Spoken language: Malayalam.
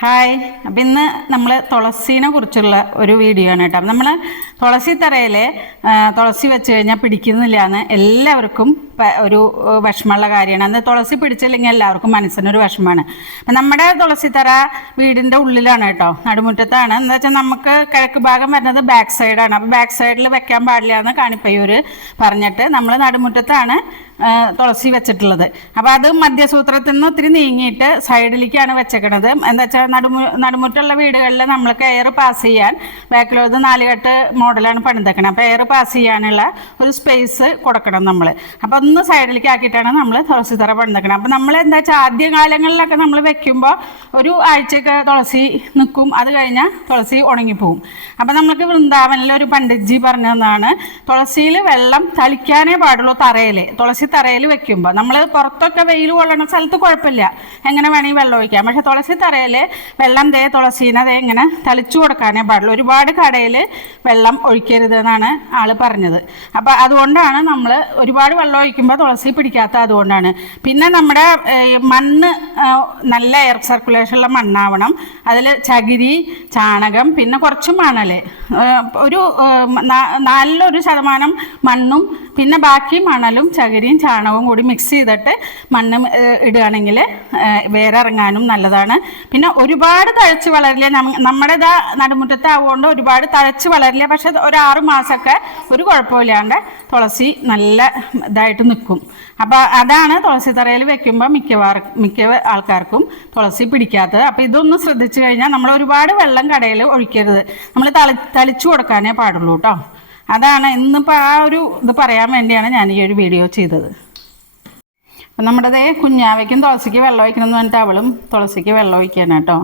ഹായ് അപ്പം ഇന്ന് നമ്മൾ തുളസീനെ കുറിച്ചുള്ള ഒരു വീഡിയോ ആണ് കേട്ടോ. നമ്മൾ തുളസി തറയിൽ തുളസി വെച്ച് കഴിഞ്ഞാൽ പിടിക്കുന്നില്ല എന്ന് എല്ലാവർക്കും ഒരു വിഷമമുള്ള കാര്യമാണ്. അന്ന് തുളസി പിടിച്ചില്ലെങ്കിൽ എല്ലാവർക്കും മനസ്സിനൊരു വിഷമമാണ്. അപ്പം നമ്മുടെ തുളസി തറ വീടിന്റെ ഉള്ളിലാണ് കേട്ടോ നടുമുറ്റത്താണ്. എന്താ വെച്ചാൽ നമുക്ക് കിഴക്ക് ഭാഗം വരുന്നത് ബാക്ക് സൈഡാണ് അപ്പോൾ ബാക്ക് സൈഡിൽ വെക്കാൻ പാടില്ല എന്ന് കാണിപ്പയ്യൂർ പറഞ്ഞിട്ട് നമ്മൾ നടുമുറ്റത്താണ് തുളസി വെച്ചിട്ടുള്ളത്. അപ്പോൾ അത് മധ്യസൂത്രത്തിൽ നിന്ന് ഒത്തിരി നീങ്ങിയിട്ട് സൈഡിലേക്കാണ് വെച്ചേക്കണത്. എന്താ വെച്ചാൽ നടുമു നടുമുറ്റുള്ള വീടുകളിൽ നമ്മൾ എയർ പാസ് ചെയ്യാൻ ബാക്കിലത് നാലുകെട്ട് മോഡലാണ് പണിതേക്കണത് അപ്പോൾ എയർ പാസ് ചെയ്യാനുള്ള ഒരു സ്പേസ് കൊടുക്കണം നമ്മൾ അപ്പോൾ ഒന്ന് സൈഡിലേക്ക് ആക്കിയിട്ടാണ് നമ്മൾ തുളസി തറ പണിതേക്കണം. അപ്പം നമ്മൾ എന്താ വെച്ചാൽ ആദ്യ കാലങ്ങളിലൊക്കെ നമ്മൾ വെക്കുമ്പോൾ ഒരു ആഴ്ചയൊക്കെ തുളസി നിൽക്കും അത് കഴിഞ്ഞാൽ തുളസി ഉണങ്ങിപ്പോവും. അപ്പം നമ്മൾക്ക് വൃന്ദാവനിൽ ഒരു പണ്ഡിറ്റ്ജി പറഞ്ഞു തന്നതാണ് തുളസിയിൽ വെള്ളം തളിക്കാനേ പാടുള്ളൂ തറയിൽ തുളസി തറയിൽ വെക്കുമ്പോൾ നമ്മൾ പുറത്തൊക്കെ വെയിൽ കൊള്ളണ സ്ഥലത്ത് കുഴപ്പമില്ല. എങ്ങനെ വേണമെങ്കിൽ വെള്ളം ഒഴിക്കാം. പക്ഷേ തുളസി തറയിൽ വെള്ളം ദേ തുളസീനെ ദേ ഇങ്ങനെ തളിച്ചു കൊടുക്കാനേ പാടുള്ളൂ. ഒരുപാട് കടയിൽ വെള്ളം ഒഴിക്കരുത് എന്നാണ് ആൾ പറഞ്ഞത്. അപ്പം അതുകൊണ്ടാണ് നമ്മൾ ഒരുപാട് വെള്ളം ഒഴിക്കുമ്പോൾ തുളസി പിടിക്കാത്ത അതുകൊണ്ടാണ് പിന്നെ നമ്മുടെ മണ്ണ് നല്ല എയർ സർക്കുലേഷൻ ഉള്ള മണ്ണാവണം. അതിൽ ചകിരി ചാണകം പിന്നെ കുറച്ച് മണൽ ഒരു നാലിലൊരു ശതമാനം മണ്ണും പിന്നെ ബാക്കി മണലും ചകിരിയും ചാണകവും കൂടി മിക്സ് ചെയ്തിട്ട് മണ്ണ് ഇടുകയാണെങ്കിൽ വേറിറങ്ങാനും നല്ലതാണ്. പിന്നെ ഒരുപാട് തഴച്ച് വളരില്ല നമ്മ- നമ്മുടെ ഇതാ നടുമുറ്റത്ത് ആവുകൊണ്ട് ഒരുപാട് തഴച്ച് വളരില്ല പക്ഷെ ഒരു ആറ് മാസമൊക്കെ ഒരു കുഴപ്പമില്ലാണ്ട് തുളസി നല്ല ഇതായിട്ട് നിൽക്കും. അപ്പോൾ അതാണ് തുളസി തറയിൽ വെക്കുമ്പോൾ മിക്കവാറും മിക്ക ആൾക്കാർക്കും തുളസി പിടിക്കാത്തത്. അപ്പോൾ ഇതൊന്ന് ശ്രദ്ധിച്ചു കഴിഞ്ഞാൽ നമ്മൾ ഒരുപാട് വെള്ളം കടയിൽ ഒഴിക്കരുത്. നമ്മൾ തളി തളിച്ചു കൊടുക്കാനേ പാടുള്ളൂ കേട്ടോ അതാണ് ഇന്നിപ്പോൾ ആ ഒരു ഇത് പറയാൻ വേണ്ടിയാണ് ഞാൻ ഈ ഒരു വീഡിയോ ചെയ്തത്. അപ്പം നമ്മുടെ കുഞ്ഞാവയ്ക്കും തുളസിക്ക് വെള്ളം ഒഴിക്കണം എന്ന് പറഞ്ഞിട്ട് അവളും തുളസിക്ക് വെള്ളം ഒഴിക്കാനാണ് കേട്ടോ.